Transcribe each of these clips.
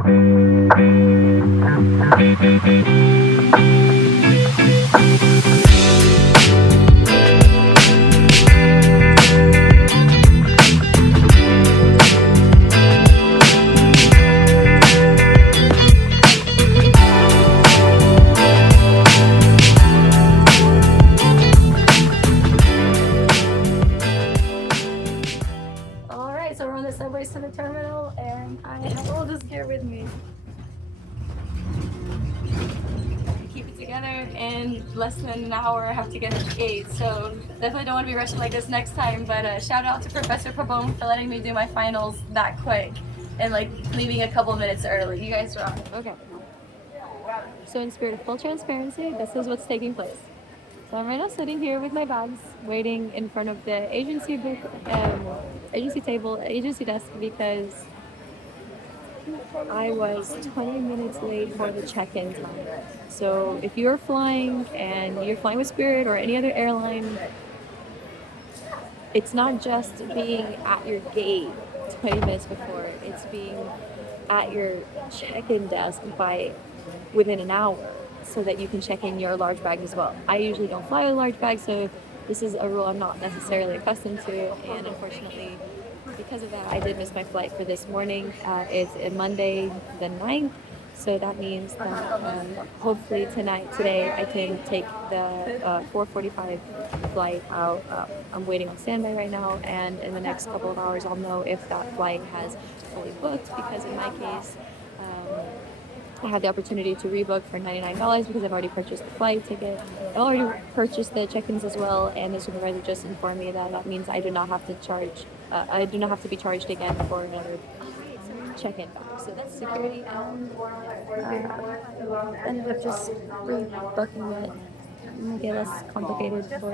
So we're on the subways to the terminal, and I have all this gear with me. Keep it together. In less than an hour, I have to get at the gate. So definitely don't want to be rushing like this next time. But shout out to Professor Pabon for letting me do my finals that quick and like leaving a couple minutes early. You guys rock. Okay. So in spirit of full transparency, this is what's taking place. So I'm right now sitting here with my bags, waiting in front of the agency booth, agency table, agency desk, because I was 20 minutes late for the check-in time. So if you're flying and you're flying with Spirit or any other airline, it's not just being at your gate 20 minutes before, it's being at your check-in desk by within an hour, so that you can check in your large bags as well. I usually don't fly with large bags, so this is a rule I'm not necessarily accustomed to, and unfortunately, because of that, I did miss my flight for this morning. It's Monday the 9th, so that means that hopefully today, I can take the 4:45 flight out. I'm waiting on standby right now, and in the next couple of hours, I'll know if that flight has fully booked, because in my case, I had the opportunity to rebook for $99 because I've already purchased the flight ticket. I already purchased the check-ins as well, and the supervisor just informed me that means I do not have to charge. I do not have to be charged again for another check-in back. So that's security, and ended up just rebooking it. Make it less complicated for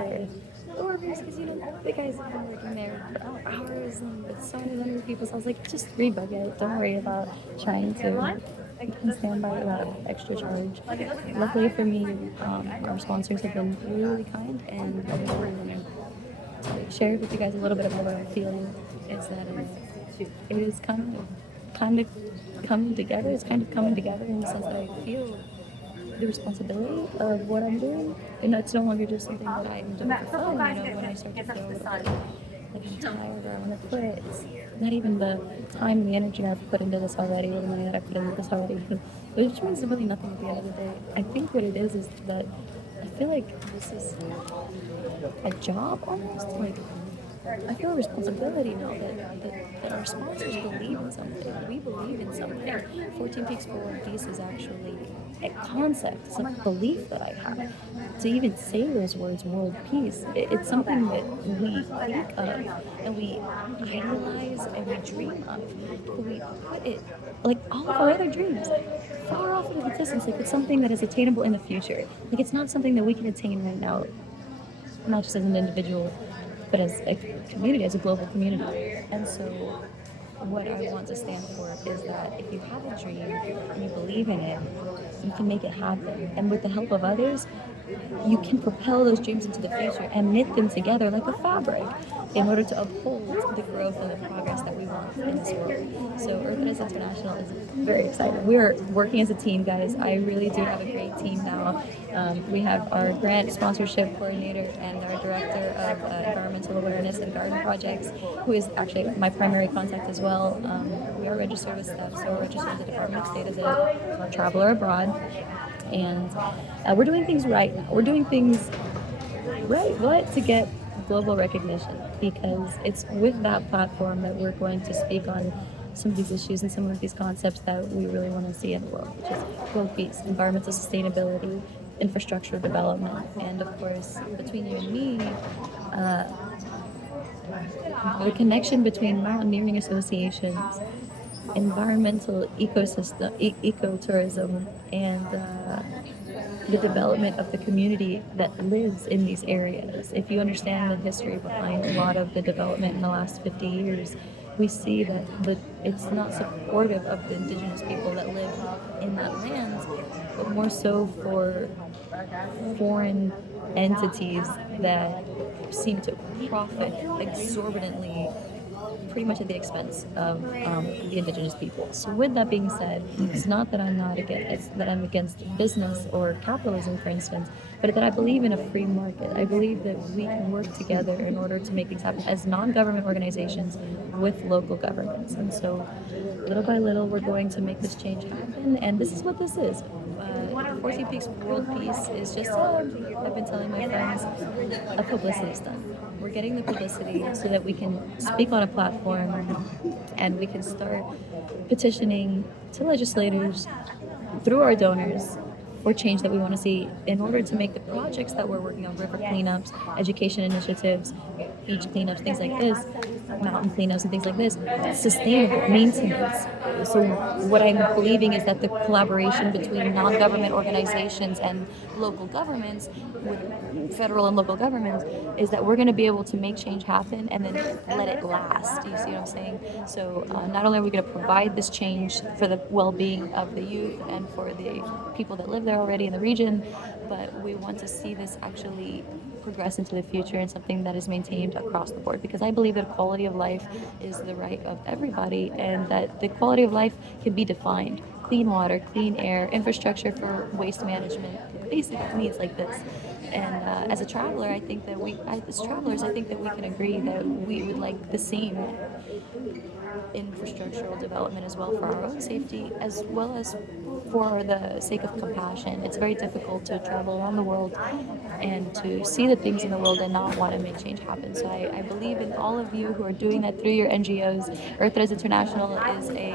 the workers, because the guys have been working there for hours and with so many other people. So I was like, just rebook it. Don't worry about trying to stand by without extra charge. Luckily for me, our sponsors have been really kind, and I just want to share with you guys a little bit about what I'm feeling. Is that it is kind of coming together. It's kind of coming together in the sense that I feel the responsibility of what I'm doing, and it's no longer just something that I'm doing for fun. When I start to feel like I'm tired or I want to quit, it's not even the time and the energy I've put into this already, or the money that I've put into this already, which means really nothing at the end of the day. I think what it is that I feel like this is a job almost. Like, I feel a responsibility now that our sponsors believe in something. We believe in something. 14 Peaks Forward Peace is actually a concept. It's a belief that I have. To even say those words, world peace, it's something that we think of and we idolize and we dream of. But we put it, like all of our other dreams, far off into the distance. Like, it's something that is attainable in the future. Like, it's not something that we can attain right now, not just as an individual, but as a community, as a global community. And so what I want to stand for is that if you have a dream and you believe in it, you can make it happen. And with the help of others, you can propel those dreams into the future and knit them together like a fabric in order to uphold the growth and the progress that we want in this world. So Earth International is very excited. We're working as a team, guys. I really do have a great team now. We have our grant sponsorship coordinator and our director of environmental awareness and garden projects, who is actually my primary contact as well. We are registered with STEP, so we're registered with the Department of State as a traveler abroad. And we're doing things right now. We're doing things right to get global recognition, because it's with that platform that we're going to speak on some of these issues and some of these concepts that we really want to see in the world, which is world peace, environmental sustainability, infrastructure development, and of course, between you and me, the connection between mountaineering associations, environmental ecosystem, ecotourism, and the development of the community that lives in these areas. If you understand the history behind a lot of the development in the last 50 years, we see that it's not supportive of the indigenous people that live in that land, but more so for foreign entities that seem to profit exorbitantly pretty much at the expense of the indigenous people. So with that being said, it's not that I'm not against, it's that I'm against business or capitalism, for instance, but that I believe in a free market. I believe that we can work together in order to make things happen as non-government organizations with local governments. And so little by little, we're going to make this change happen. And this is what this is. 14 Peaks World Peace is just, I've been telling my friends, a publicity stunt. We're getting the publicity so that we can speak on a platform and we can start petitioning to legislators through our donors for change that we want to see in order to make the projects that we're working on, river cleanups, education initiatives, beach cleanups, things like this, mountain cleanups and things like this, sustainable maintenance. So what I'm believing is that the collaboration between non-government organizations and local governments, with federal and local governments, is that we're going to be able to make change happen and then let it last. Do you see what I'm saying? So not only are we going to provide this change for the well-being of the youth and for the people that live there already in the region, but we want to see this actually progress into the future and something that is maintained across the board, because I believe that quality of life is the right of everybody and that the quality of life can be defined. Clean water, clean air, infrastructure for waste management, basic needs like this. And as a traveler, I think that as travelers, I think that we can agree that we would like the same infrastructural development as well for our own safety, as well as for the sake of compassion. It's very difficult to travel around the world and to see the things in the world and not want to make change happen. So I believe in all of you who are doing that through your NGOs. Earthrise International is a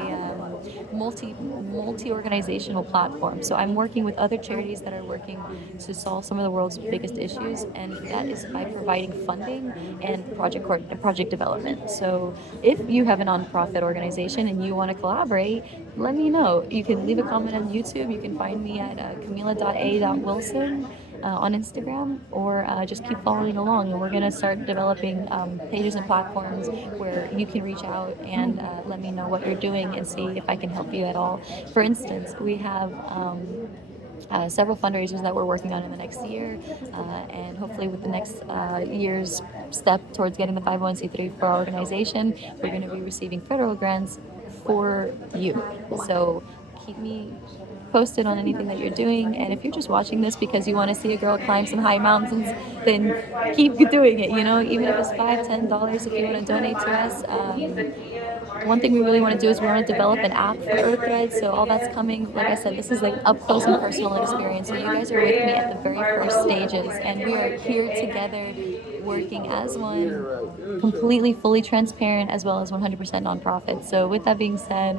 multi-organizational platform. So I'm working with other charities that are working to solve some of the world's biggest issues, and that is by providing funding and project development. So if you have a nonprofit organization and you want to collaborate, let me know. You can leave a comment on YouTube. You can find me at camila.a.wilson on Instagram, or just keep following along. And we're going to start developing pages and platforms where you can reach out and let me know what you're doing and see if I can help you at all. For instance, we have several fundraisers that we're working on in the next year, and hopefully with the next year's step towards getting the 501c3 for our organization, we're going to be receiving federal grants for you. So keep me posted on anything that you're doing, and if you're just watching this because you want to see a girl climb some high mountains, then keep doing it, even if it's $5-10 if you want to donate to us. One thing we really want to do is we want to develop an app for Earthrise, so all that's coming. Like I said, this is like up close and personal experience, so you guys are with me at the very first stages, and we are here together working as one, completely fully transparent, as well as 100% nonprofit. So with that being said,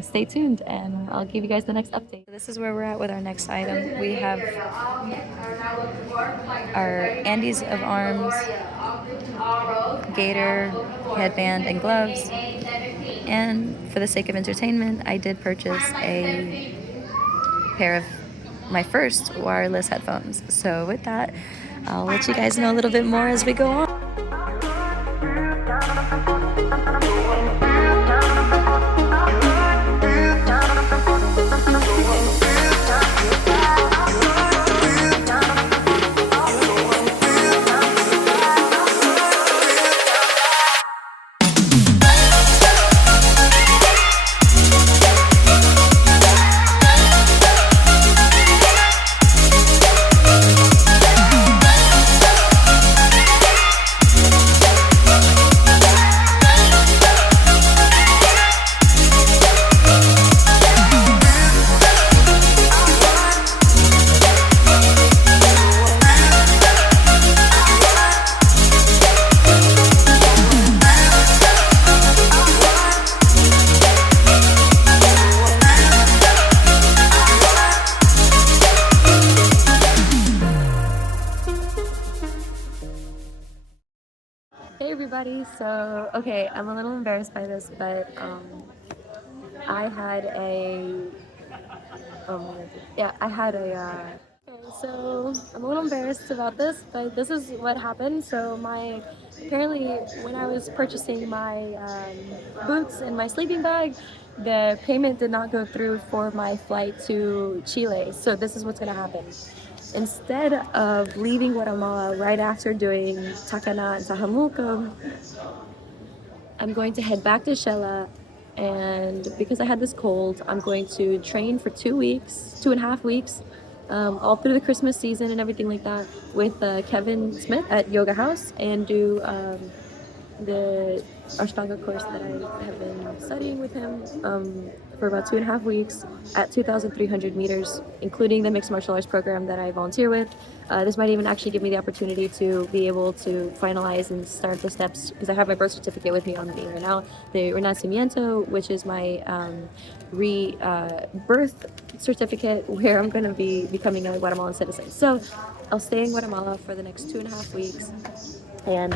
stay tuned and I'll give you guys the next update. This is where we're at with our next item. We have our Andes of Arms gator, headband, and gloves. And for the sake of entertainment, I did purchase a pair of my first wireless headphones. So with that, I'll let you guys know a little bit more as we go on. Hey everybody, so okay, I'm a little embarrassed by this, but I had a so I'm a little embarrassed about this, but this is what happened. So apparently when I was purchasing my boots and my sleeping bag, the payment did not go through for my flight to Chile. So this is what's gonna happen. Instead of leaving Guatemala right after doing Tacana and Tajamulco, I'm going to head back to Shella, and because I had this cold, I'm going to train for 2 weeks, 2.5 weeks, all through the Christmas season and everything like that with Kevin Smith at Yoga House, and do the Ashtanga course that I have been studying with him for about 2.5 weeks at 2,300 meters, including the mixed martial arts program that I volunteer with. This might even actually give me the opportunity to be able to finalize and start the steps, because I have my birth certificate with me on me right now, the Renacimiento, which is my birth certificate, where I'm going to be becoming a Guatemalan citizen. So I'll stay in Guatemala for the next 2.5 weeks and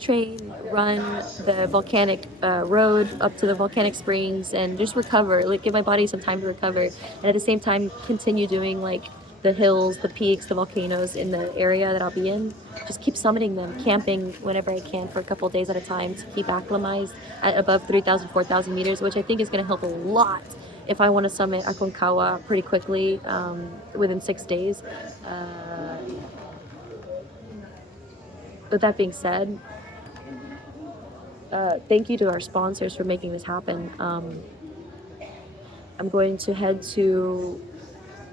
train, run the volcanic road up to the volcanic springs, and just recover, like give my body some time to recover, and at the same time continue doing like the hills, the peaks, the volcanoes in the area that I'll be in. Just keep summiting them, camping whenever I can for a couple of days at a time to keep acclimatized at above 3,000, 4,000 meters, which I think is going to help a lot if I want to summit Aconcagua pretty quickly within 6 days. With that being said, thank you to our sponsors for making this happen. I'm going to head to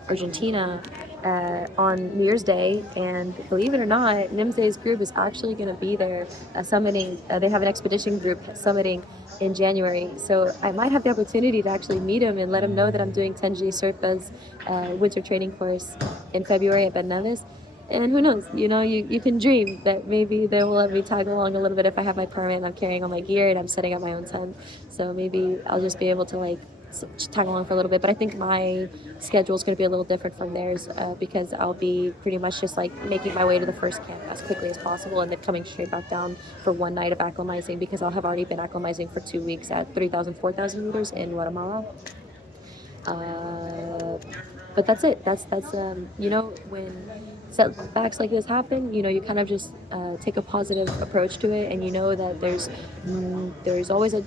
Argentina on New Year's Day, and believe it or not, Nimze's group is actually going to be there summiting. They have an expedition group summiting in January, so I might have the opportunity to actually meet him and let him know that I'm doing Tenji Serpa's winter training course in February at Ben Nevis. And who knows, you can dream that maybe they will let me tag along a little bit if I have my permit and I'm carrying all my gear and I'm setting up my own tent. So maybe I'll just be able to like tag along for a little bit. But I think my schedule is going to be a little different from theirs because I'll be pretty much just like making my way to the first camp as quickly as possible and then coming straight back down for one night of acclimatizing, because I'll have already been acclimatizing for 2 weeks at 3,000, 4,000 meters in Guatemala. But that's it. That's when setbacks like this happen, you kind of just take a positive approach to it, and you know that there's always a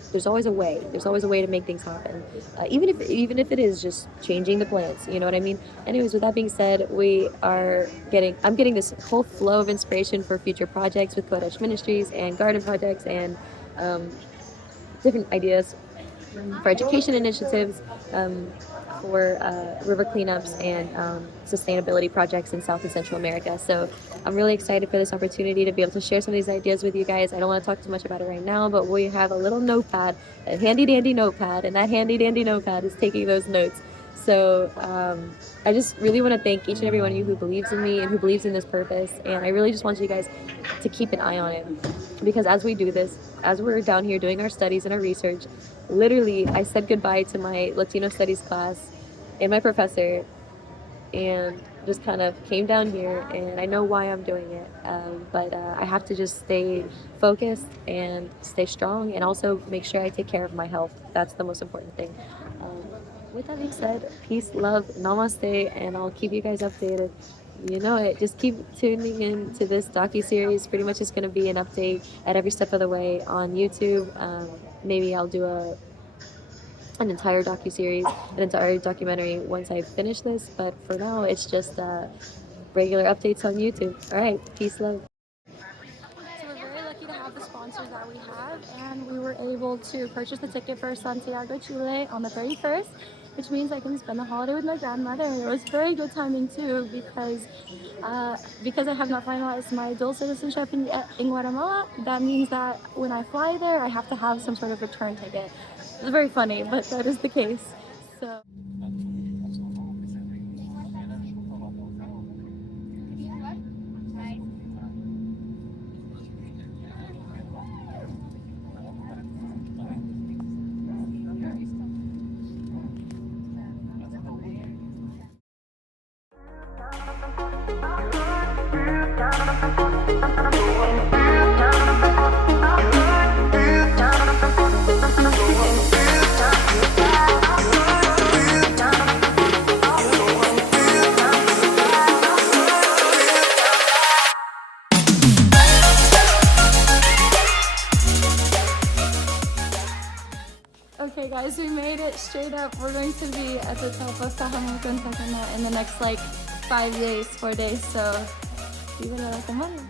way. There's always a way to make things happen, even if it is just changing the plans. You know what I mean? Anyways, with that being said, I'm getting this whole flow of inspiration for future projects with Kodesh Ministries and garden projects and different ideas for education initiatives, for river cleanups and sustainability projects in South and Central America. So I'm really excited for this opportunity to be able to share some of these ideas with you guys. I don't want to talk too much about it right now, but we have a little notepad, a handy dandy notepad, and that handy dandy notepad is taking those notes. So I just really want to thank each and every one of you who believes in me and who believes in this purpose. And I really just want you guys to keep an eye on it, because as we do this, as we're down here doing our studies and our research, literally I said goodbye to my Latino studies class and my professor, and just kind of came down here, and I know why I'm doing it, but I have to just stay focused and stay strong, and also make sure I take care of my health. That's the most important thing. With that being said, peace, love, namaste, and I'll keep you guys updated. You know it. Just keep tuning in to this docu-series. Pretty much it's going to be an update at every step of the way on YouTube. Maybe I'll do an entire docu-series, an entire documentary once I finish this. But for now, it's just regular updates on YouTube. All right. Peace, love. So we're very lucky to have the sponsors that we have, and we were able to purchase the ticket for Santiago, Chile on the 31st, which means I can spend the holiday with my grandmother. And it was very good timing too, because I have not finalized my dual citizenship in Guatemala. That means that when I fly there, I have to have some sort of return ticket. It's very funny, but that is the case. So. Okay guys, we made it straight up. We're going to be at the top of Cajamarca and Tacana in the next 4 days, so viva la Guatemala.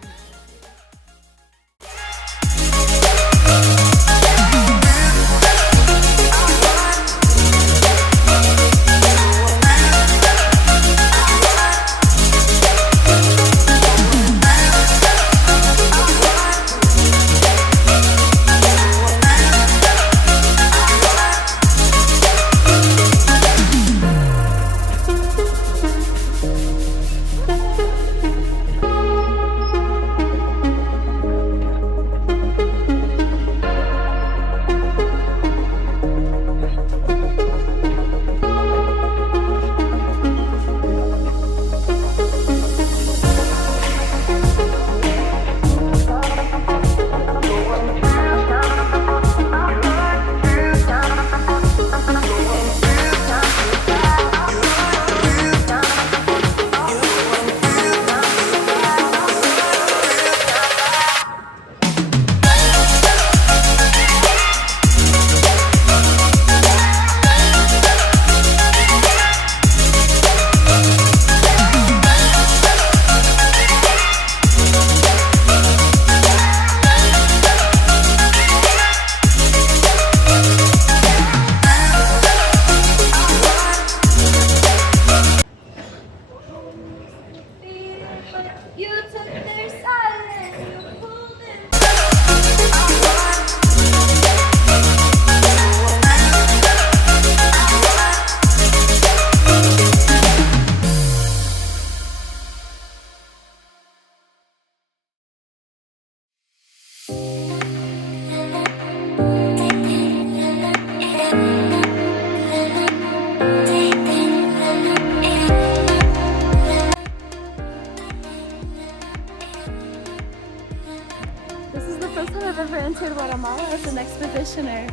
never entered Guatemala as an expeditioner.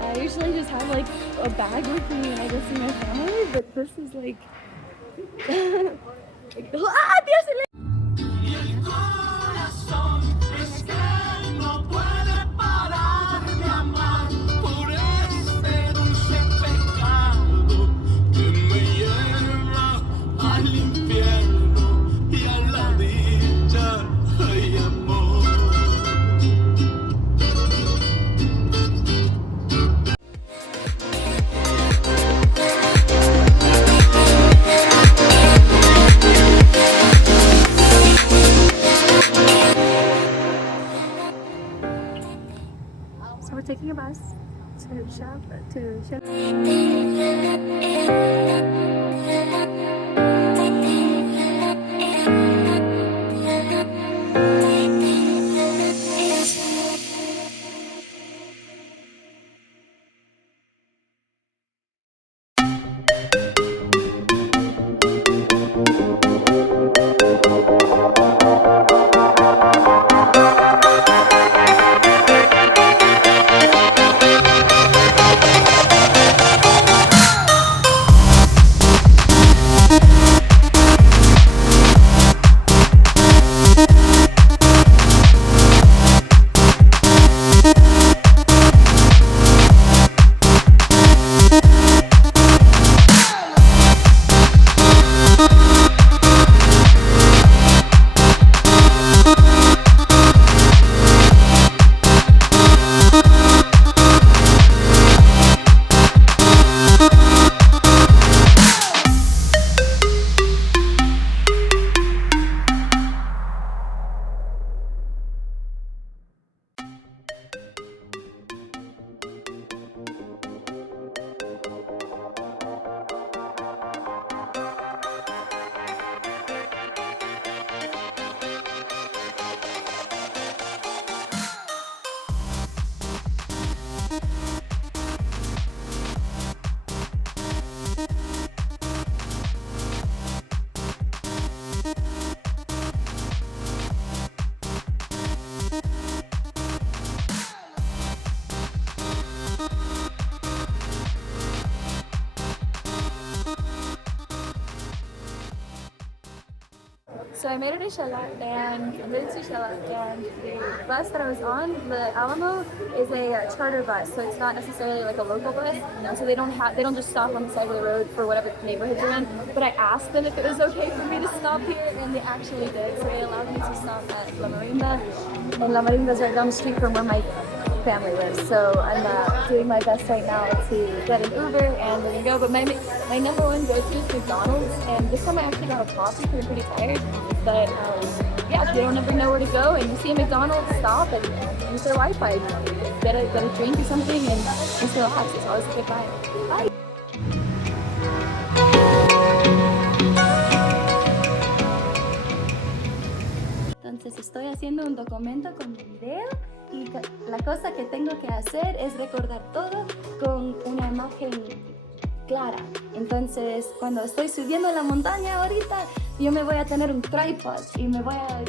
I usually just have like a bag with me when I go see my family, but this is like, like ah, Dios, Y el corazón es que no puede parar de amar por este dulce pecado que me lleva al infierno y a la dicha. Ay, amor. So we're taking a bus to shop. So I made it to Charlotte and the bus that I was on, the Alamo, is a charter bus, so it's not necessarily like a local bus. So they don't just stop on the side of the road for whatever neighborhood you're in. But I asked them if it was okay for me to stop here, and they actually did. So they allowed me to stop at La Marinda, and La Marinda's right down the street from where my family lives. So I'm doing my best right now to get an Uber and then go. But my number one go-to is McDonald's, and this time I actually got a coffee because I'm pretty tired. But yeah, if you don't ever know where to go and you see a McDonald's, stop and use their Wi-Fi. Get a drink or something and just relax. It's always a good vibe. Bye. Entonces estoy haciendo un documento con mi video y la cosa que tengo que hacer es recordar todo con una imagen clara. Entonces cuando estoy subiendo la montaña ahorita, yo me voy a tener un tripod y me voy a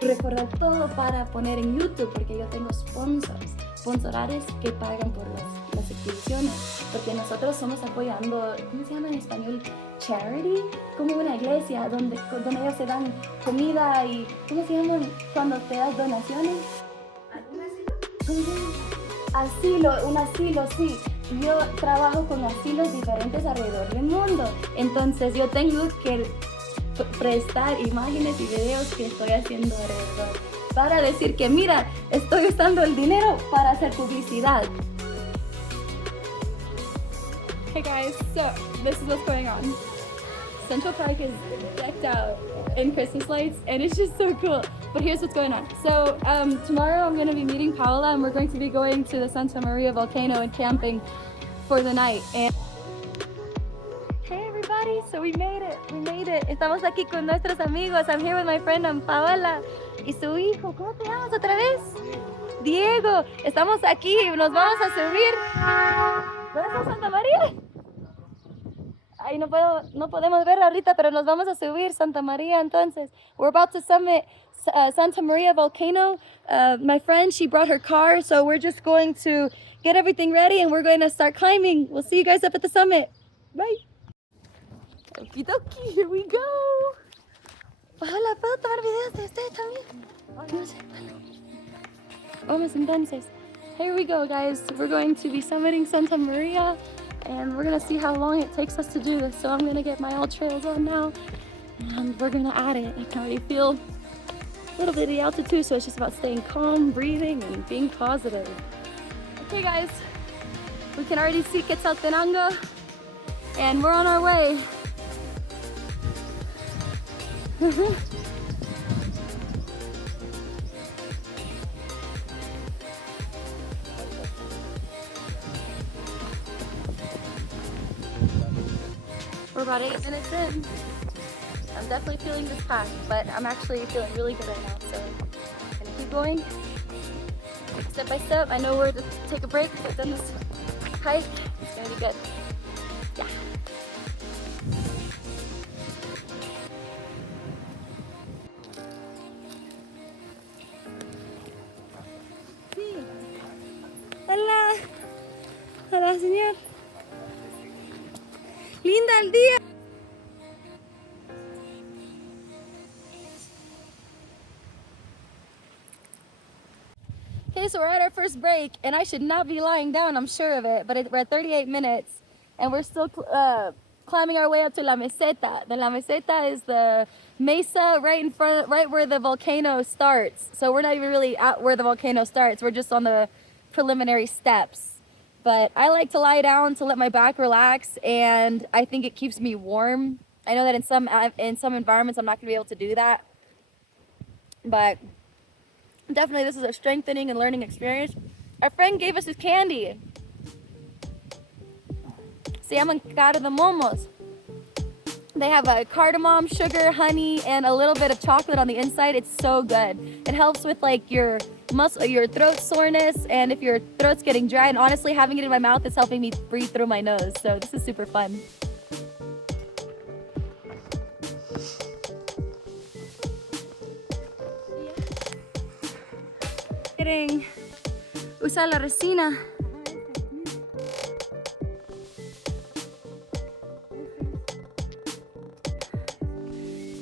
recordar todo para poner en YouTube porque yo tengo sponsorares que pagan por las exhibiciones, porque nosotros somos apoyando, ¿cómo se llama en español? Charity, como una iglesia donde ellos se dan comida y, ¿cómo se llama cuando te das donaciones? Asilo, un asilo, sí. Yo trabajo con asilos diferentes alrededor del mundo, entonces yo tengo que prestar imágenes y videos que estoy haciendo alrededor para decir que mira, estoy usando el dinero para hacer publicidad. Hey guys, so this is what's going on. Central Park is decked out in Christmas lights and it's just so cool. But here's what's going on. So tomorrow I'm going to be meeting Paola and we're going to be going to the Santa Maria volcano and camping for the night. And hey everybody, so we made it. Estamos aquí con nuestros amigos. I'm here with my friend Paola y su hijo. ¿Cómo te llamas otra vez? Diego. Estamos aquí y nos vamos a subir. ¿Dónde está Santa María? Ay, no podemos verla ahorita, pero nos vamos a subir Santa María. Entonces, we're about to summit Santa Maria volcano. My friend, she brought her car, so we're just going to get everything ready and we're going to start climbing. We'll see you guys up at the summit. Bye. Okie dokie, here we go. Ojalá puedo tomar videos de ustedes también. No sé. Vamos entonces. Here we go, guys. We're going to be summiting Santa Maria and we're gonna see how long it takes us to do this. So I'm gonna get my all trails on now and we're gonna add it. I can already feel a little bit of the altitude, so it's just about staying calm, breathing, and being positive. Okay, guys, we can already see Quetzaltenango and we're on our way. We're about 8 minutes in. I'm definitely feeling this pack, but I'm actually feeling really good right now, so I'm gonna keep going step by step. I know where to take a break. I've done this hike. It's gonna be good. Yeah. Sí. Hola. Hola, señor. Linda el día. Okay, so we're at our first break, and I should not be lying down, I'm sure of it, but we're at 38 minutes, and we're still climbing our way up to La Meseta. The La Meseta is the mesa right in front, right where the volcano starts. So we're not even really at where the volcano starts, we're just on the preliminary steps. But I like to lie down to let my back relax, and I think it keeps me warm. I know that in some environments I'm not gonna be able to do that, but definitely this is a strengthening and learning experience. Our friend gave us this candy. Se llaman cardamomos. They have a cardamom, sugar, honey, and a little bit of chocolate on the inside. It's so good. It helps with like your throat soreness, and if your throat's getting dry, and honestly having it in my mouth is helping me breathe through my nose. So this is super fun. Quieren usar la resina.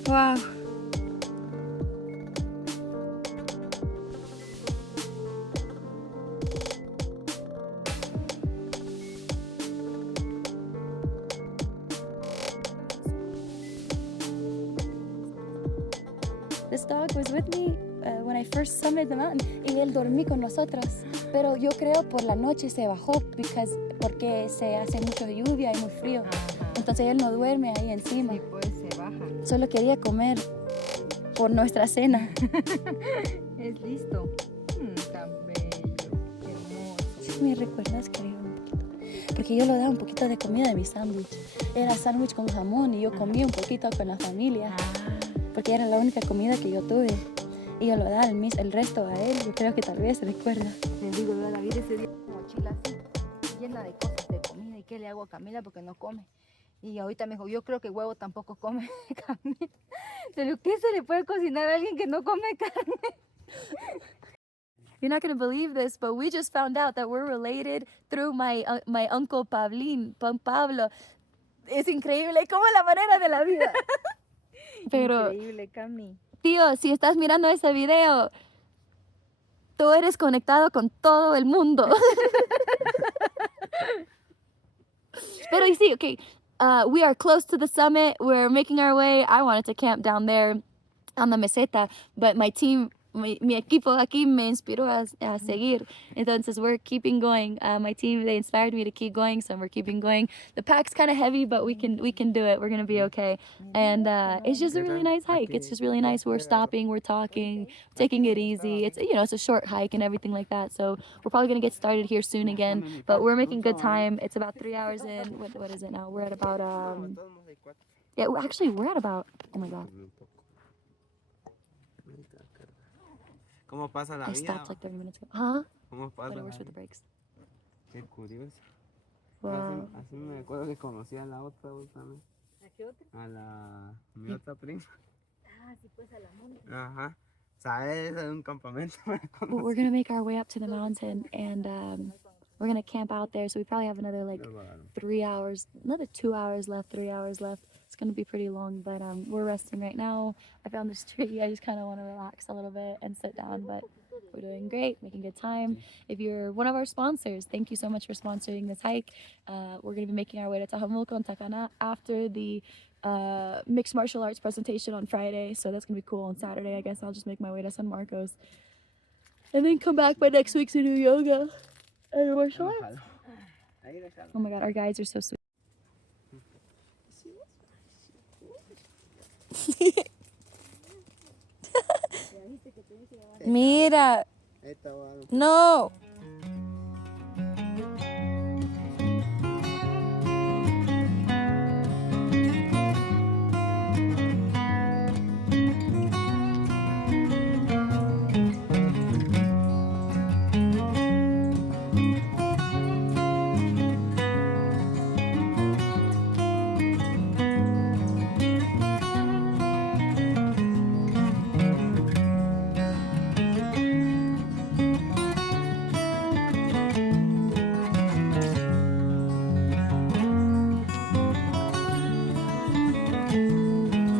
Wow. This dog was with me when I first summited the mountain, y él dormí con nosotros, pero yo creo por la noche se bajó porque se hace mucha lluvia y muy frío. Entonces él no duerme ahí encima. Sí, pues se baja. Solo quería comer por nuestra cena. Es listo. Tan bello, qué hermoso. Sí, me recuerdas, creo. Porque yo le daba un poquito de comida de mi sándwich. Era sándwich con jamón y yo comí un poquito con la familia. Porque era la única comida que yo tuve. Y yo lo daba el resto a él. Yo creo que tal vez se recuerda. Le digo, David, ese día mochila así, llena de cosas de comida. ¿Y qué le hago a Camila? Porque no come. Y ahorita me dijo, yo creo que huevo tampoco come Camila. Pero ¿qué se le puede cocinar a alguien que no come carne? You're not going to believe this, but we just found out that we're related through my uncle Pablo. Es increíble, como la manera de la vida. Pero, increíble, Cami. tío, si estás mirando ese video, tú eres conectado con todo el mundo. Pero sí, okay. We are close to the summit. We're making our way. I wanted to camp down there on the meseta, but my team, mi equipo aquí me inspiró a seguir. Entonces we're keeping going. My team, they inspired me to keep going, so we're keeping going. The pack's kind of heavy, but we can do it. We're gonna be okay. And it's just a really nice hike. It's just really nice. We're stopping, we're talking, taking it easy. It's, you know, it's a short hike and everything like that. So we're probably gonna get started here soon again. But we're making good time. It's about 3 hours in. What is it now? We're at about yeah. Actually, we're at about. Oh my god. ¿Cómo pasa la I vida? stopped like 30 minutes ago. Huh? ¿Cómo pasa But it la works with the vida? brakes. Qué curioso. Wow. Así me acuerdo que conocí a la otra también. ¿A qué otra? Mi otra prima. Ah, sí, pues a la monta. Ajá. ¿Sabes? Es un campamento. But we're gonna make our way up to the mountain, and we're gonna camp out there. So we probably have another like 3 hours, another 2 hours left, 3 hours left. It's gonna be pretty long, but we're resting right now. I found this tree. I just kind of want to relax a little bit and sit down, but we're doing great, making good time. If you're one of our sponsors, thank you so much for sponsoring this hike. We're gonna be making our way to Tajamulco and Takana after the mixed martial arts presentation on Friday, so that's gonna be cool. On Saturday, I guess I'll just make my way to San Marcos and then come back by next week to do yoga and martial arts. Oh my god, our guides are so sweet. Mira, no.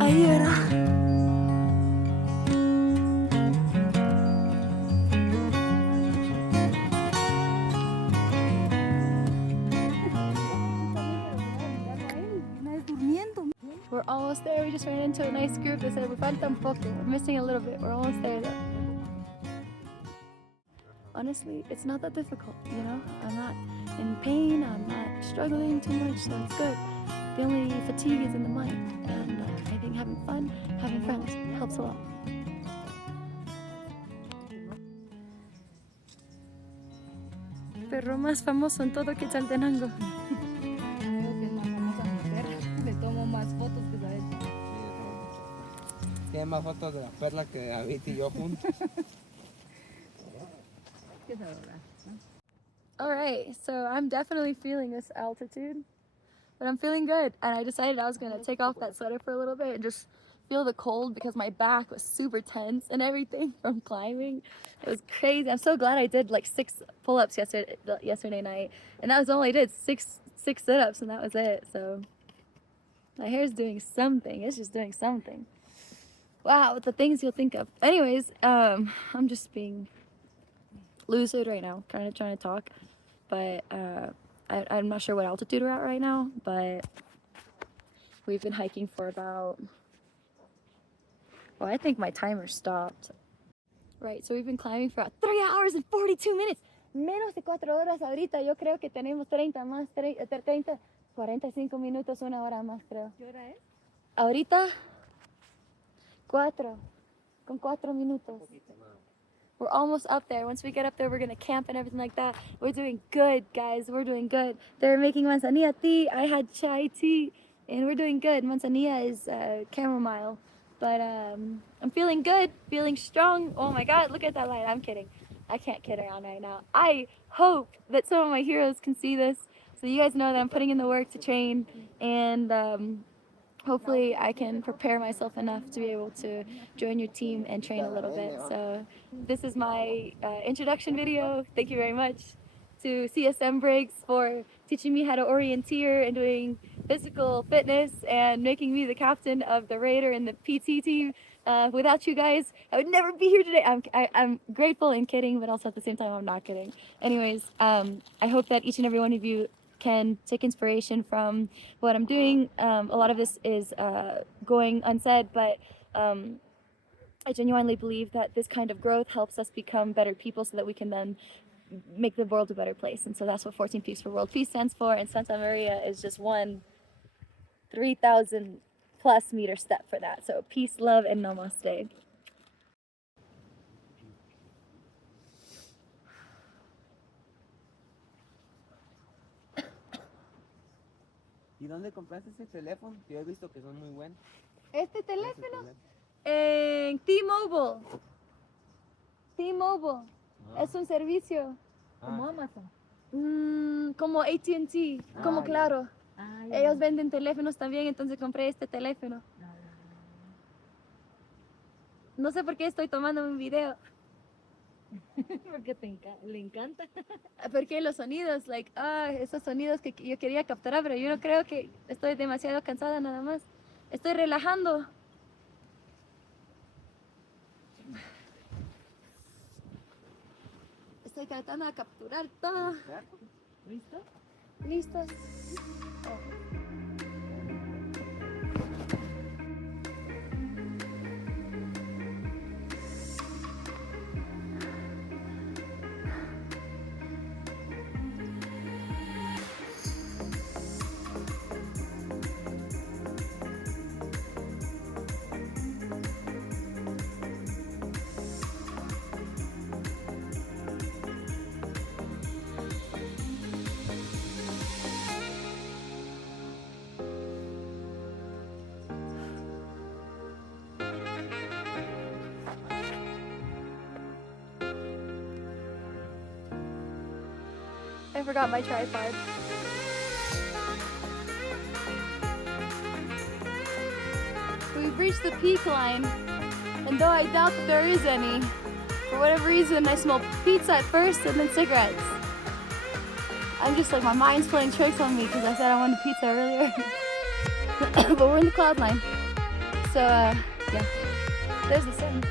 Ayuda. We're almost there. We just ran into a nice group that said we falta un poco. We're missing a little bit. We're almost there though. Honestly, it's not that difficult, you know? I'm not in pain, I'm not struggling too much, so it's good. The only fatigue is in the mind, and I think having fun, having friends helps a lot. Perro más famoso en todo Quetzaltenango. Creo que es más famosa mi perra. Le tomo más fotos que sabes. Tiene más fotos de la perla que de David y yo juntos. Qué sabrosa. All right, so I'm definitely feeling this altitude, but I'm feeling good. And I decided I was gonna take off that sweater for a little bit and just feel the cold because my back was super tense and everything from climbing. It was crazy. I'm so glad I did like 6 pull-ups yesterday night, and that was all I did, six sit-ups, and that was it. So my hair's doing something. It's just doing something. Wow, the things you'll think of. Anyways, I'm just being lucid right now, kind of trying to talk, but I'm not sure what altitude we're at right now, but we've been hiking for about, well, I think my timer stopped. Right, so we've been climbing for 3 hours and 42 minutes. Menos de 4 horas ahorita. Yo creo que tenemos 30 más, 30, 45 minutos, 1 hora más, creo. ¿Qué hora es? Ahorita, 4, con 4 minutos. We're almost up there. Once we get up there, we're gonna camp and everything like that. We're doing good, guys. We're doing good. They're making manzanilla tea. I had chai tea, and we're doing good. Manzanilla is chamomile. But I'm feeling good, feeling strong. Oh my God, look at that light. I'm kidding. I can't kid around right now. I hope that some of my heroes can see this, so you guys know that I'm putting in the work to train, and hopefully I can prepare myself enough to be able to join your team and train a little bit. So this is my introduction video. Thank you very much to CSM Briggs for teaching me how to orienteer and doing physical fitness and making me the captain of the Raider and the PT team. Without you guys, I would never be here today. I'm grateful and kidding, but also at the same time, I'm not kidding. Anyways, I hope that each and every one of you can take inspiration from what I'm doing. A lot of this is going unsaid, but I genuinely believe that this kind of growth helps us become better people so that we can then make the world a better place. And so that's what 14 Peaks for World Peace stands for, and Santa Maria is just one 3,000 plus meter step for that. So peace, love, and namaste. ¿Y dónde compraste ese teléfono? Yo he visto que son muy buenos. ¿Este teléfono? En T-Mobile. T-Mobile. Ah. Es un servicio Como Amazon. como AT&T, como ya. Claro. Ah, ya. Ellos venden teléfonos también, entonces compré este teléfono. No sé por qué estoy tomando un video. Porque le encanta. Porque los sonidos, esos sonidos que yo quería capturar, pero yo no creo que estoy demasiado cansada nada más. Estoy relajando. Estoy tratando de capturar todo. ¿Listo? ¿Listo? I forgot my tripod. We've reached the peak line, and though I doubt that there is any, for whatever reason I smell pizza at first and then cigarettes. I'm just like, my mind's playing tricks on me because I said I wanted pizza earlier. But we're in the cloud line. So yeah, there's the sun.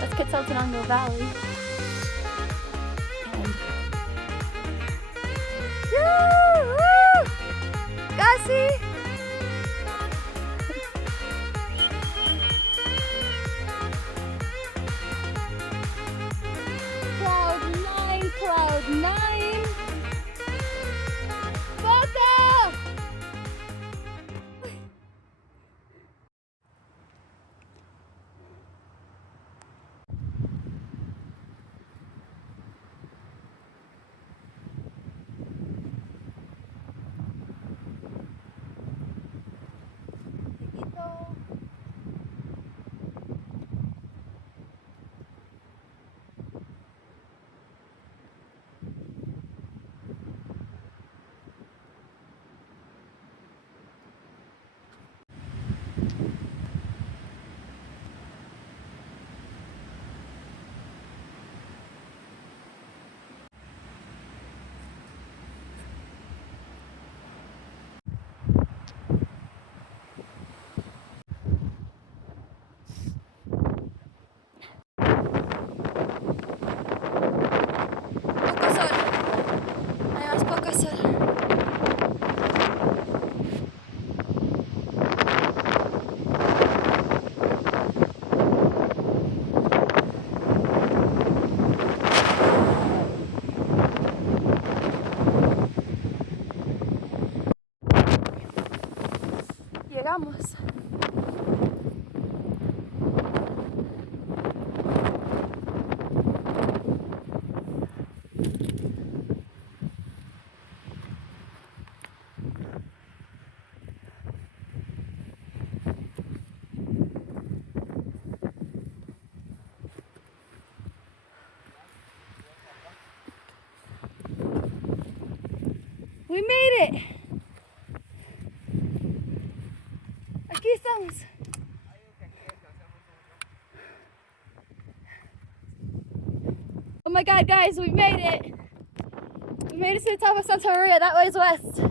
That's Quetzaltenango Valley. And Casi! Cloud 9! Photo! Llegamos. We made it. Aquí estamos. Oh my God, guys, we made it. We made it to the top of Santa Maria. That way is west.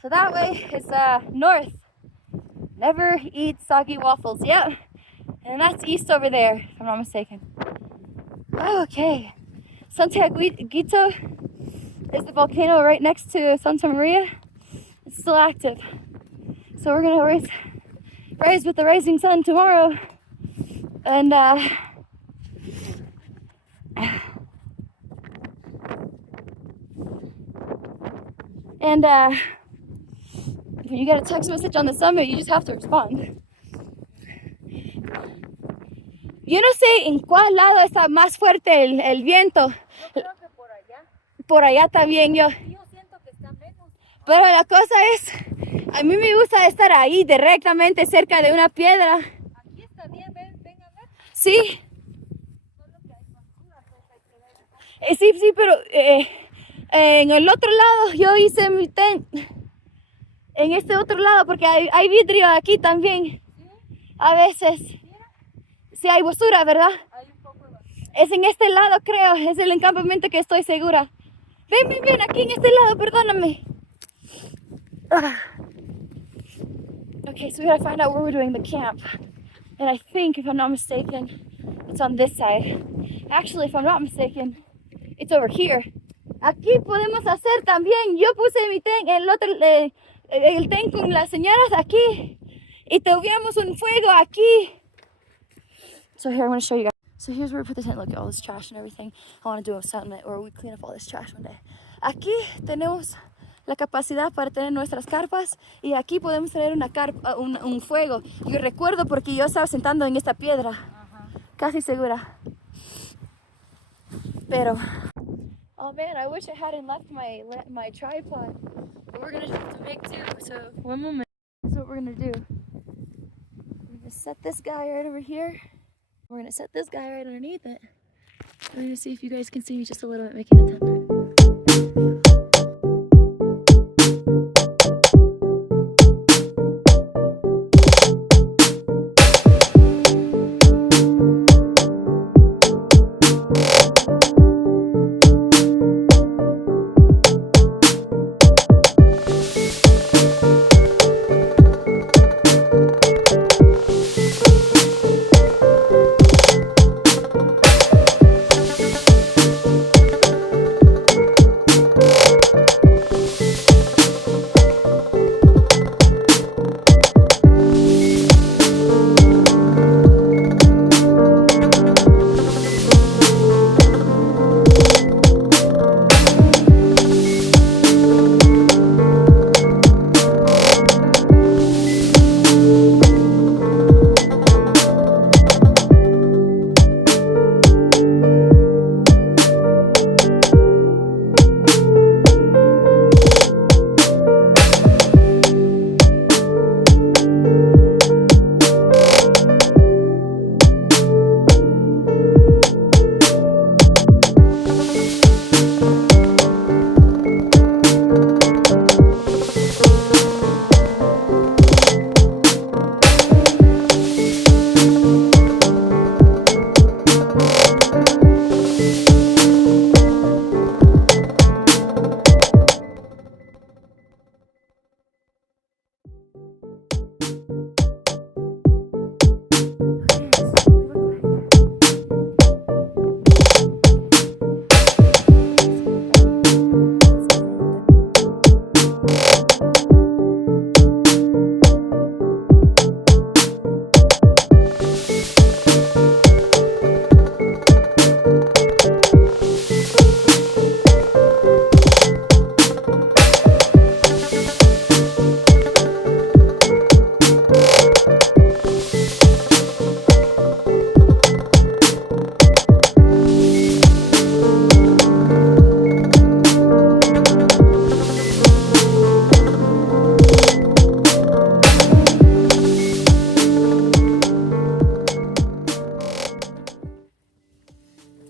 So that way is north. Never eat soggy waffles. Yep. And that's east over there, if I'm not mistaken. Okay. Santiaguito is the volcano right next to Santa Maria. It's still active. So we're gonna rise with the rising sun tomorrow. And when you get a text message on the summit, you just have to respond. Yo no sé en cuál lado está más fuerte el viento. Yo creo que por allá. Por allá también yo. Yo siento que está menos. Pero la cosa es, a mí me gusta estar ahí directamente cerca de una piedra. Aquí está bien, ven a ver. Sí. Solo que hay basura, pues hay que ver. Sí, pero en el otro lado yo hice mi tent. En este otro lado, porque hay vidrio aquí también. ¿Sí? A veces. Mira. Sí hay basura, ¿verdad? Hay un poco de basura. Es en este lado, creo. Es el encampamento que estoy segura. Ven, aquí en este lado, perdóname. Okay, so we gotta find out where we're doing the camp. And I think, if I'm not mistaken, it's on this side. Actually, if I'm not mistaken, it's over here. Aquí podemos hacer también. Yo puse mi tent, el tent con las señoras aquí. Y tuvimos un fuego aquí. So here, I'm gonna show you guys. So here's where we put the tent. Look at all this trash and everything. I want to do something where we clean up all this trash one day. Aquí tenemos la capacidad para tener nuestras carpas y aquí podemos tener una carpa, un fuego. Yo recuerdo porque yo estaba sentando en esta piedra, casi segura. Pero, oh man, I wish I hadn't left my tripod. But we're gonna have to make do. So one moment. This is what we're gonna do. We're gonna set this guy right over here. We're gonna set this guy right underneath it. We're gonna see if you guys can see me just a little bit making a tent.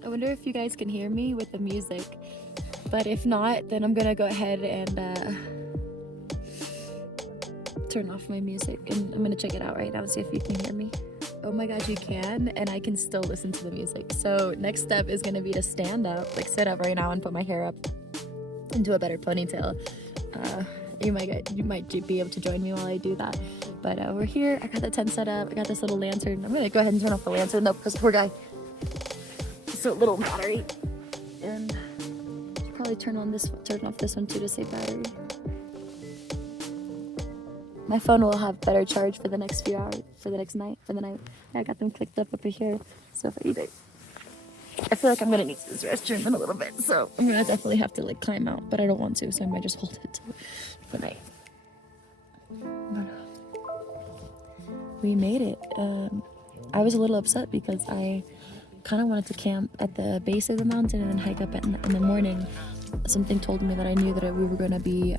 I wonder if you guys can hear me with the music, but if not, then I'm gonna go ahead and turn off my music, and I'm gonna check it out right now and see if you can hear me. Oh my god, you can, and I can still listen to the music. So next step is gonna be to stand up, like sit up right now and put my hair up into a better ponytail. You might be able to join me while I do that. But we're here. I got the tent set up. I got this little lantern. I'm gonna go ahead and turn off the lantern though, because poor guy. So little battery, and should probably turn off this one too to save battery. My phone will have better charge for the next few hours, for the night. I got them clicked up over here. So if I need it, I feel like I'm gonna need this restroom in a little bit. So I'm gonna definitely have to like climb out, but I don't want to, so I might just hold it for the night. But we made it. I was a little upset because I kind of wanted to camp at the base of the mountain and then hike up in the morning. Something told me that I knew that we were going to be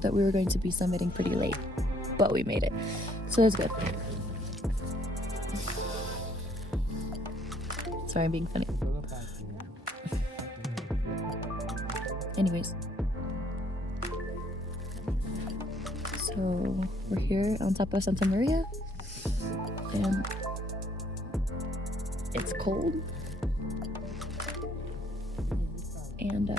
summiting pretty late, but we made it, so it was good. Sorry, I'm being funny. Anyways, so we're here on top of Santa Maria, and it's cold. And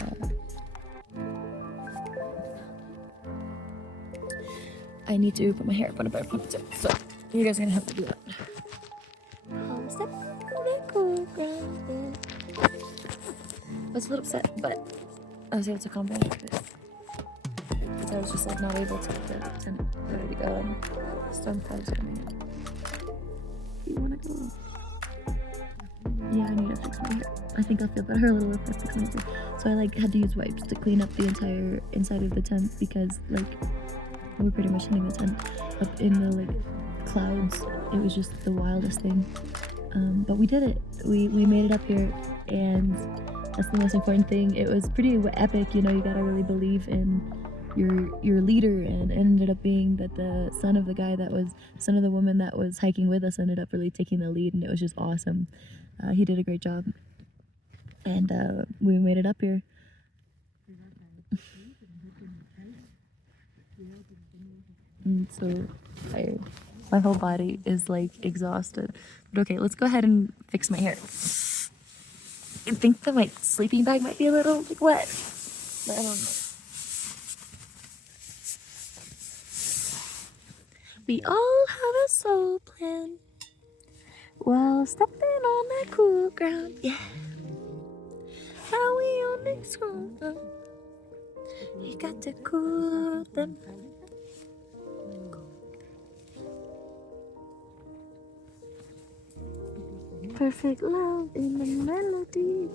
I need to put my hair up on a better ponytail, so you guys are gonna have to do that. Step on the cool ground. I was a little upset, but I was able to calm down because I was just like not able to get the tenant ready to go, and storm clouds coming. Do you wanna go? Yeah, I need to fix my hair. I think I'll feel better a little if I fix my hair. So I like had to use wipes to clean up the entire inside of the tent because like we're pretty much hitting the tent up in the like clouds. It was just the wildest thing. But we did it. We made it up here, and that's the most important thing. It was pretty epic, you know. You gotta really believe in your leader, and it ended up being that the son of the woman that was hiking with us ended up really taking the lead, and it was just awesome. He did a great job, and we made it up here. And so my whole body is like exhausted. But okay, let's go ahead and fix my hair. I think that my sleeping bag might be a little like wet, but I don't know. We all have a soul plan while stepping on that cool ground. Yeah. Now we on this ground. You got to cool them. Perfect love in the melody.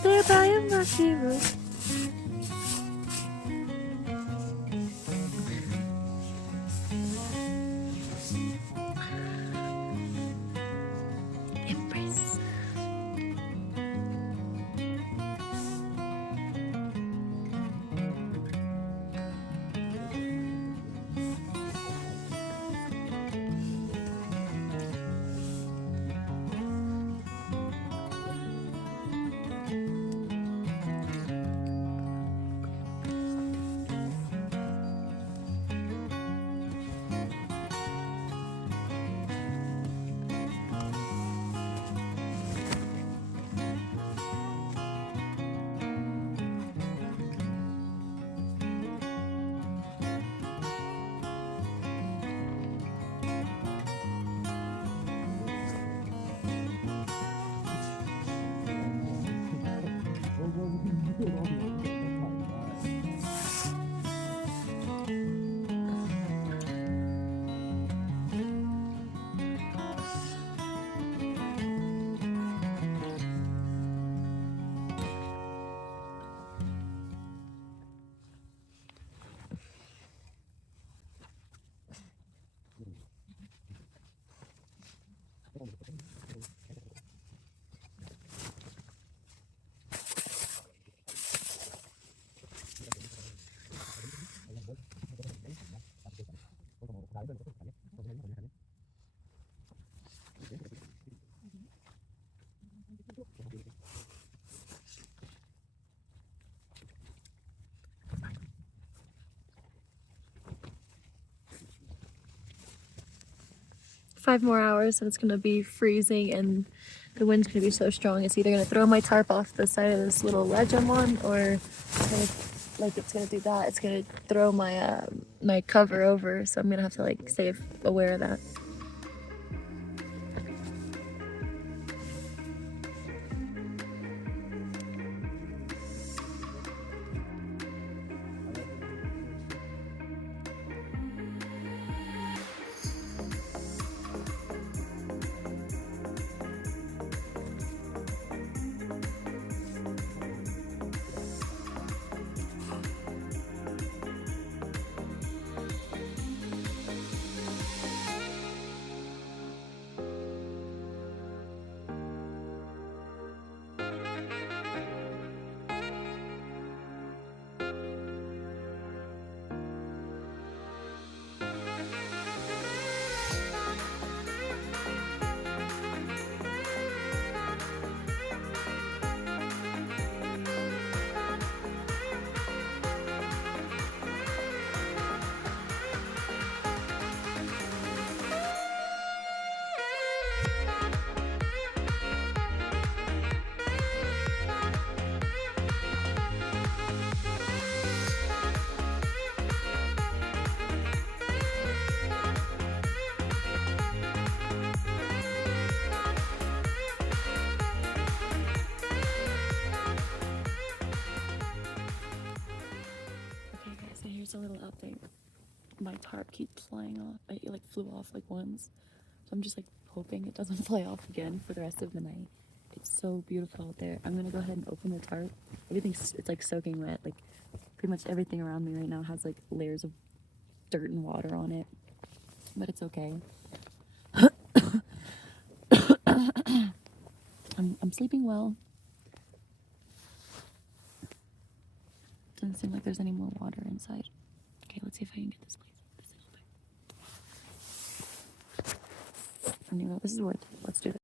There by a rocky road. Embrace. Five more hours and it's gonna be freezing and the wind's gonna be so strong it's either gonna throw my tarp off the side of this little ledge I'm on, or it's gonna do that. It's gonna throw my my cover over, so I'm gonna have to like stay aware of that. my tarp keeps flying off. It like flew off like once. So I'm just like hoping it doesn't fly off again for the rest of the night. It's so beautiful out there. I'm gonna go ahead and open the tarp. It's like soaking wet. Like pretty much everything around me right now has like layers of dirt and water on it. But it's okay. I'm sleeping well. Doesn't seem like there's any more water inside. Okay, let's see if I can get this place open. Anyway, this is worth it. Let's do this.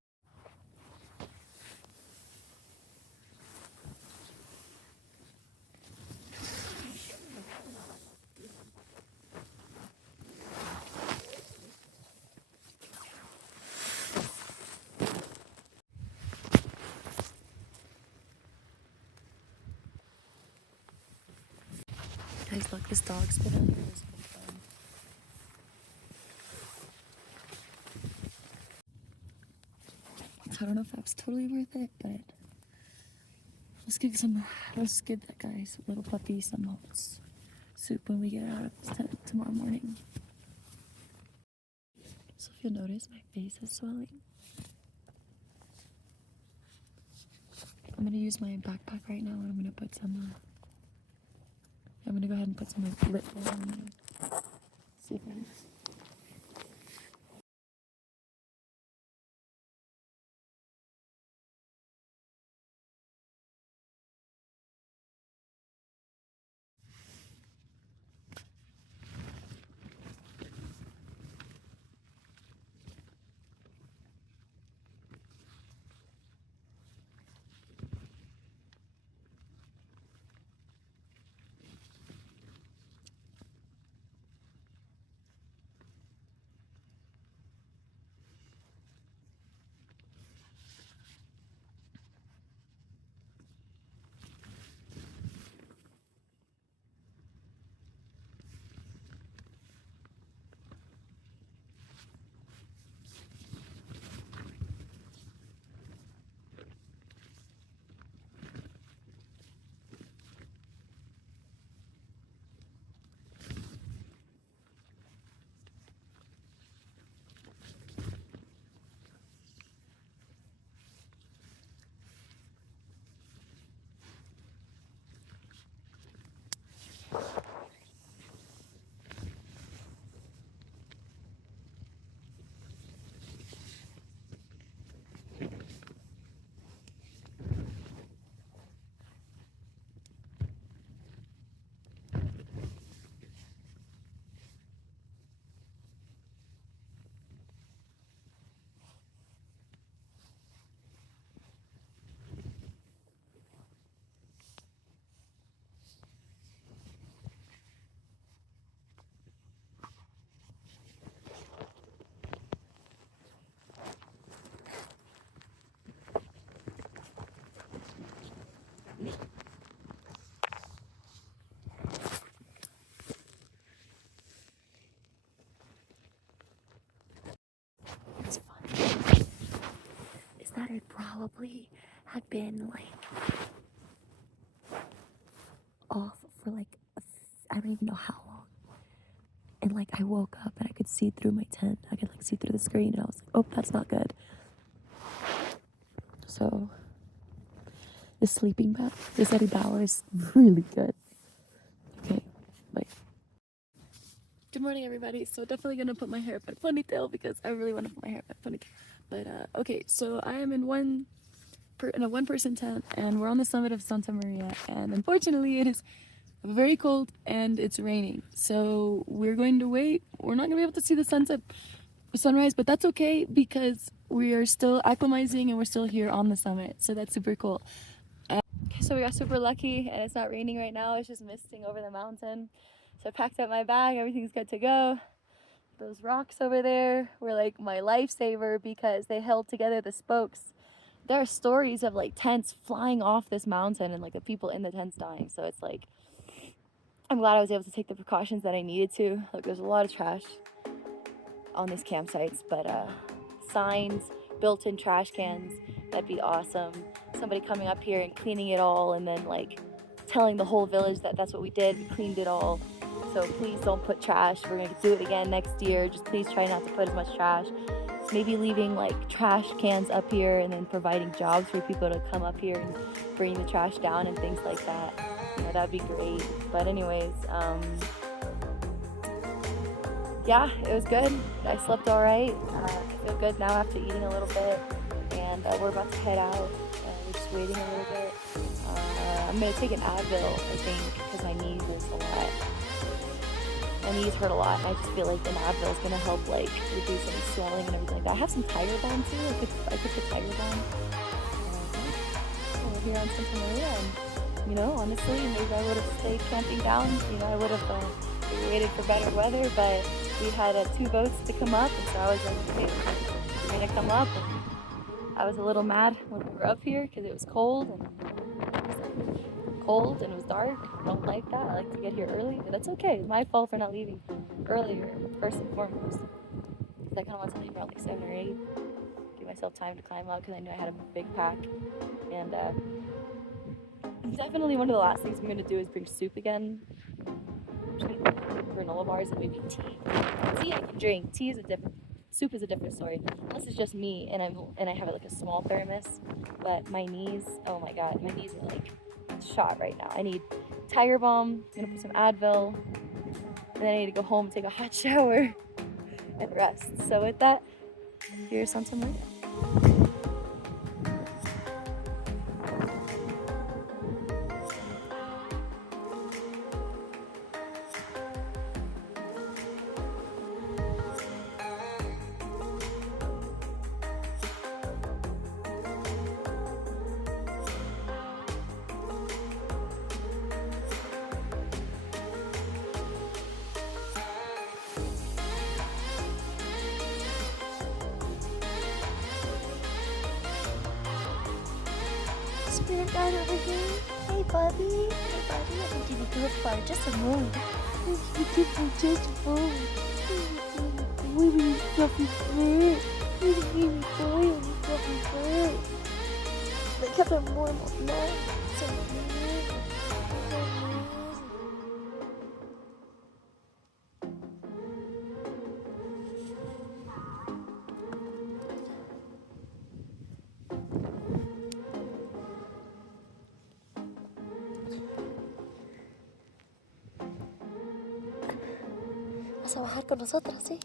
Guys, look, this dog's been on here this whole time. So I don't know if that's totally worth it, but let's give that guy, little puppy, some soup when we get out of this tent tomorrow morning. So if you'll notice, my face is swelling. I'm gonna use my backpack right now, and I'm gonna put some. I'm gonna go ahead and put some like lip balm on me. See if I can. What's funny is that it probably had been like off for like I don't even know how long. And like I woke up and I could see through my tent. I could like see through the screen, and I was like, oh, that's not good. So this sleeping bag, this Eddie Bauer is really good. Okay, bye. Good morning, everybody. So definitely gonna put my hair up in a ponytail because I really want to put my hair up in a ponytail. But okay, so I am in a one-person tent, and we're on the summit of Santa Maria, and unfortunately it is very cold and it's raining. So we're going to wait. We're not gonna be able to see the sunrise, but that's okay because we are still acclimatizing and we're still here on the summit. So that's super cool. Okay, so we got super lucky and it's not raining right now. It's just misting over the mountain. So I packed up my bag. Everything's good to go. Those rocks over there were like my lifesaver because they held together the spokes. There are stories of like tents flying off this mountain and like the people in the tents dying. So it's like, I'm glad I was able to take the precautions that I needed to. Like there's a lot of trash on these campsites, but signs, built-in trash cans, that'd be awesome. Somebody coming up here and cleaning it all and then like telling the whole village that that's what we did, we cleaned it all. So please don't put trash. We're gonna do it again next year. Just please try not to put as much trash. Maybe leaving like trash cans up here and then providing jobs for people to come up here and bring the trash down and things like that. That'd be great. But anyways, yeah, it was good. I slept all right. I feel good now after eating a little bit, and we're about to head out. We're just waiting a little bit. I'm gonna take an Advil, I think, because my knee hurts a lot. My knees hurt a lot, and I just feel like an Advil is gonna help like reduce any swelling and everything like that. I have some Tiger Balm too. I put the Tiger Balm. We're here on Santa Maria, and honestly, maybe I would have stayed camping down. I would have waited for better weather, but we had 2 boats to come up, and so I was like, okay, we're gonna come up. And I was a little mad when we were up here because it was cold and it was dark. I don't like that. I like to get here early, but that's okay. It's my fault for not leaving earlier, first and foremost. Because I kind of wanted to leave around like 7 or 8, give myself time to climb up because I knew I had a big pack. And definitely one of the last things I'm gonna do is bring soup again. I'm just gonna bring granola bars and maybe tea. Tea I can drink. Soup is a different story. Unless it's just me and I have like a small thermos. But my knees, oh my god, my knees are like shot right now. I need Tiger Balm. I'm gonna put some Advil, and then I need to go home and take a hot shower and rest. So with that, here's Santa Maria. Spirit guide over here. Hey, Bubby. Hey, Bubby. I can give you good for just a moment. I can give you just a moment. Where are you fluffy bird? Where are you boy and you fluffy bird? They kept him warm all night. So amazing. So amazing. Vas a bajar con nosotras, ¿sí?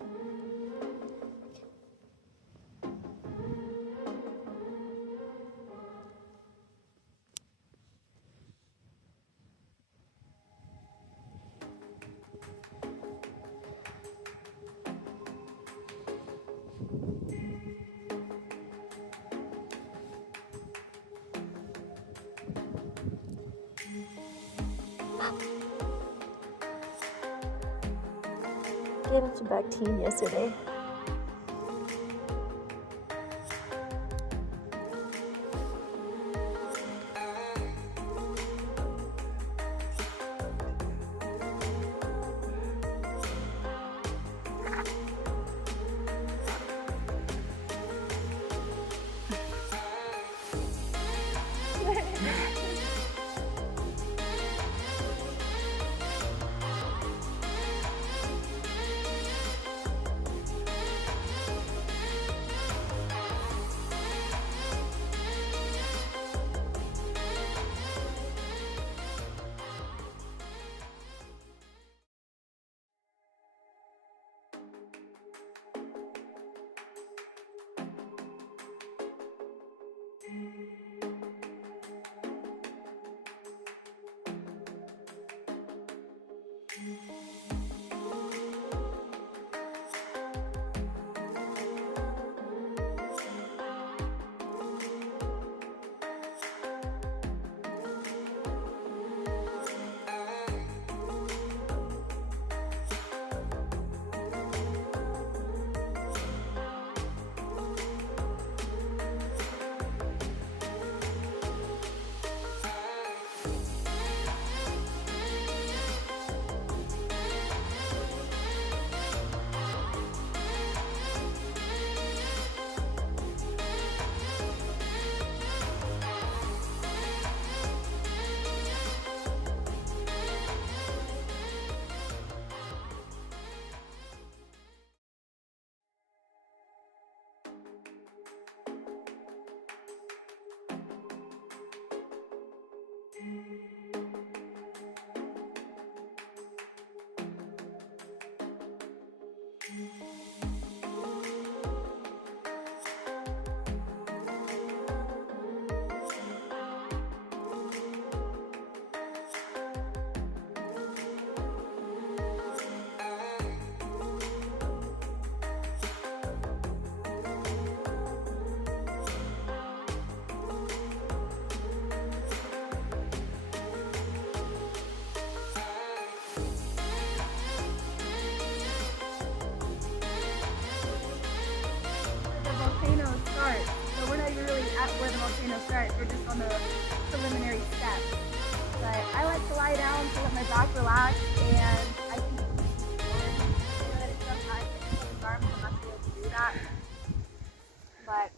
Gave him some Bactine yesterday. start. We're just on the preliminary steps. But I like to lie down to let my back relax, and I think it's sometimes in the environment I'm not able to do that. But